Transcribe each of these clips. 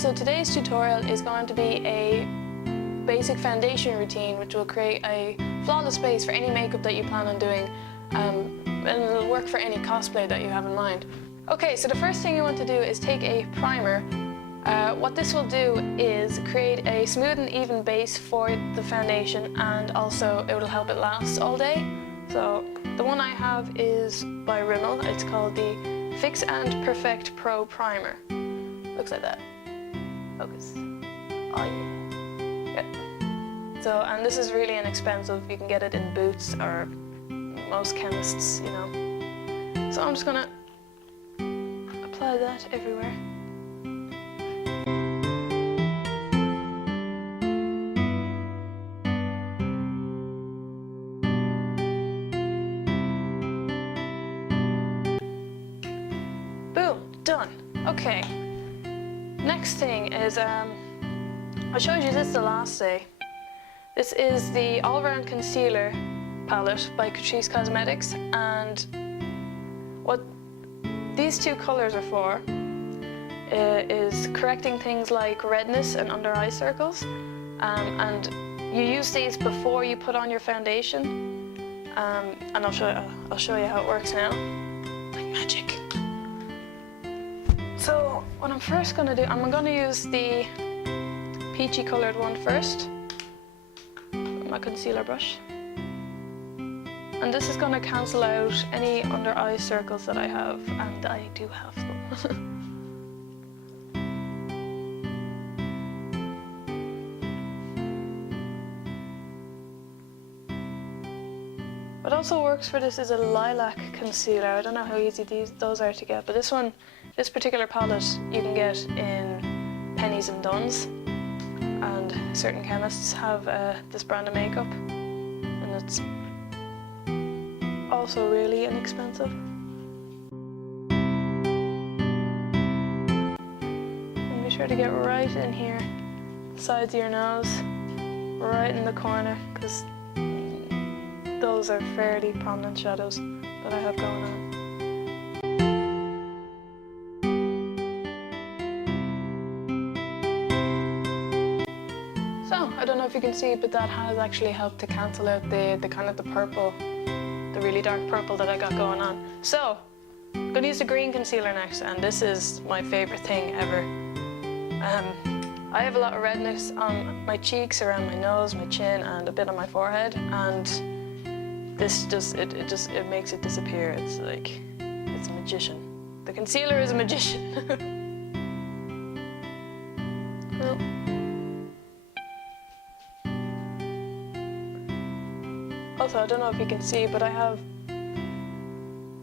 so today's tutorial is going to be a basic foundation routine which will create a flawless base for any makeup that you plan on doing, and it'll work for any cosplay that you have in mind. Okay, so the first thing you want to do is take a primer. What this will do is create a smooth and even base for the foundation, and also it will help it last all day. So the one I have is by Rimmel. It's called the Fix and Perfect Pro Primer. Looks like that. Focus. Oh yeah. So, and this is really inexpensive. You can get it in Boots or most chemists, you know. So I'm just gonna apply that everywhere. Boom, done. Okay. Next thing is, I showed you this the last day. This is the Allround Concealer palette by Catrice Cosmetics, and what these two colours are for is correcting things like redness and under eye circles, and you use these before you put on your foundation, and I'll show you how it works now, like magic. So what I'm first going to do, I'm going to use the peachy coloured one first, my concealer brush. And this is going to cancel out any under eye circles that I have, and I do have them. What also works for this is a Lilac Concealer. I don't know how easy those are to get, but this particular palette you can get in Pennies and Dunnes, and certain chemists have this brand of makeup, and it's also really inexpensive. And be sure to get right in here, sides of your nose, right in the corner, because those are fairly prominent shadows that I have going on. So, I don't know if you can see, but that has actually helped to cancel out the kind of the purple, the really dark purple that I got going on. So, I'm going to use the green concealer next, and this is my favourite thing ever. I have a lot of redness on my cheeks, around my nose, my chin, and a bit on my forehead, and this it makes it disappear. It's like, it's a magician. The concealer is a magician. Well, also, I don't know if you can see, but I have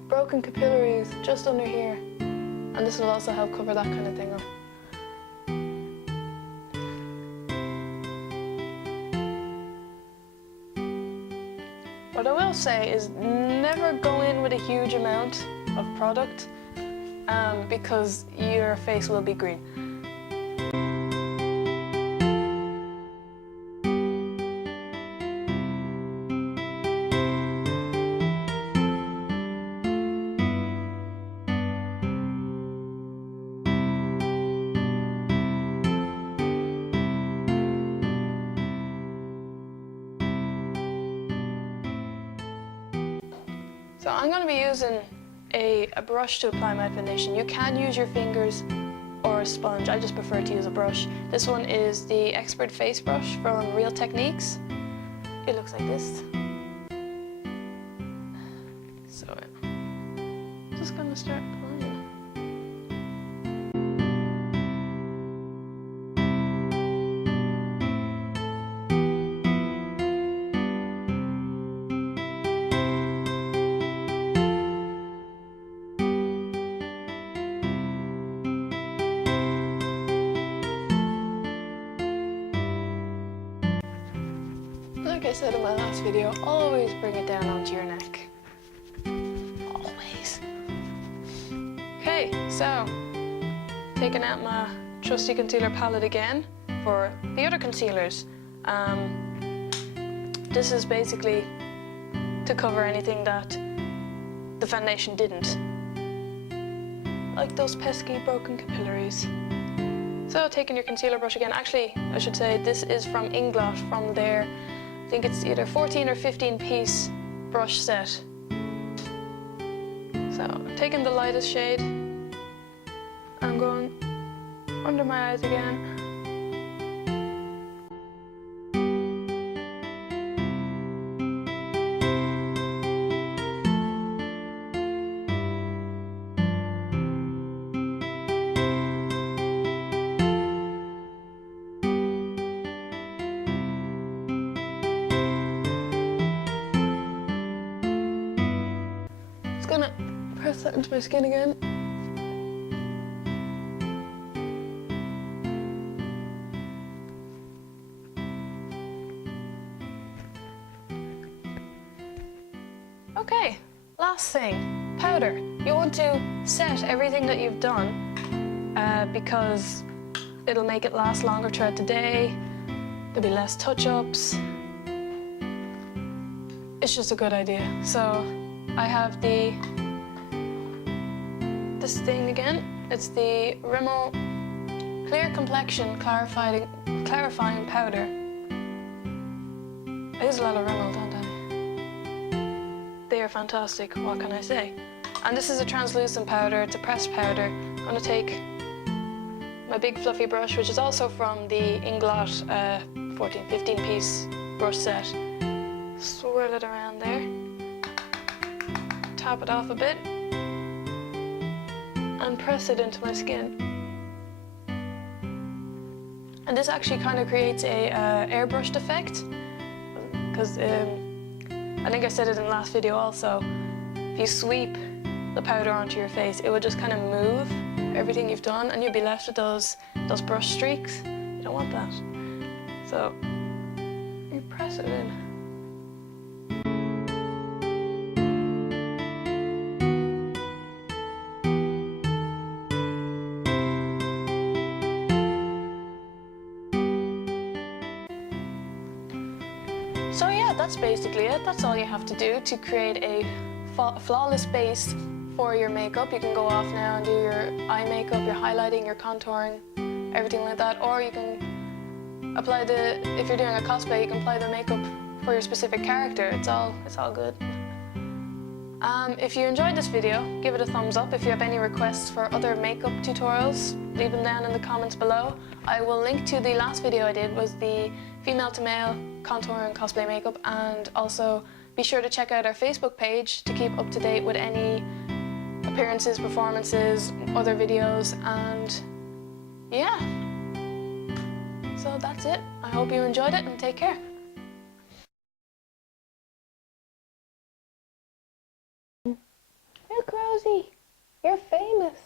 broken capillaries just under here, and this will also help cover that kind of thing up. What I will say is never go in with a huge amount of product, because your face will be green. So I'm going to be using a brush to apply my foundation. You can use your fingers or a sponge. I just prefer to use a brush. This one is the Expert Face Brush from Real Techniques. It looks like this. So I'm just going to start applying. Like I said in my last video, always bring it down onto your neck. Always. Okay, so taking out my trusty concealer palette again for the other concealers. This is basically to cover anything that the foundation didn't. Like those pesky broken capillaries. So taking your concealer brush again, actually I should say this is from Inglot, from their, I think it's either 14 or 15 piece brush set. So taking the lightest shade, I'm going under my eyes again. Gonna press that into my skin again. Okay, last thing, powder. You want to set everything that you've done because it'll make it last longer throughout the day. There'll be less touch-ups. It's just a good idea. So I have this thing again. It's the Rimmel Clear Complexion Clarifying Powder. I use a lot of Rimmel, don't I? They are fantastic, what can I say? And this is a translucent powder, it's a pressed powder. I'm gonna take my big fluffy brush, which is also from the Inglot 14-15 piece brush set. Swirl it around there. Tap it off a bit and press it into my skin. And this actually kind of creates a airbrushed effect, because I think I said it in the last video also, if you sweep the powder onto your face, it would just kind of move everything you've done and you'll be left with those brush streaks. You don't want that. So you press it in. So yeah, that's basically it. That's all you have to do to create a flawless base for your makeup. You can go off now and do your eye makeup, your highlighting, your contouring, everything like that. Or you can apply if you're doing a cosplay, you can apply the makeup for your specific character. It's all good. If you enjoyed this video, give it a thumbs up. If you have any requests for other makeup tutorials, leave them down in the comments below. I will link to the last video I did, was the female to male contour and cosplay makeup, and also be sure to check out our Facebook page to keep up to date with any appearances, performances, other videos, and yeah. So that's it. I hope you enjoyed it and take care. Look, Rosie, you're famous.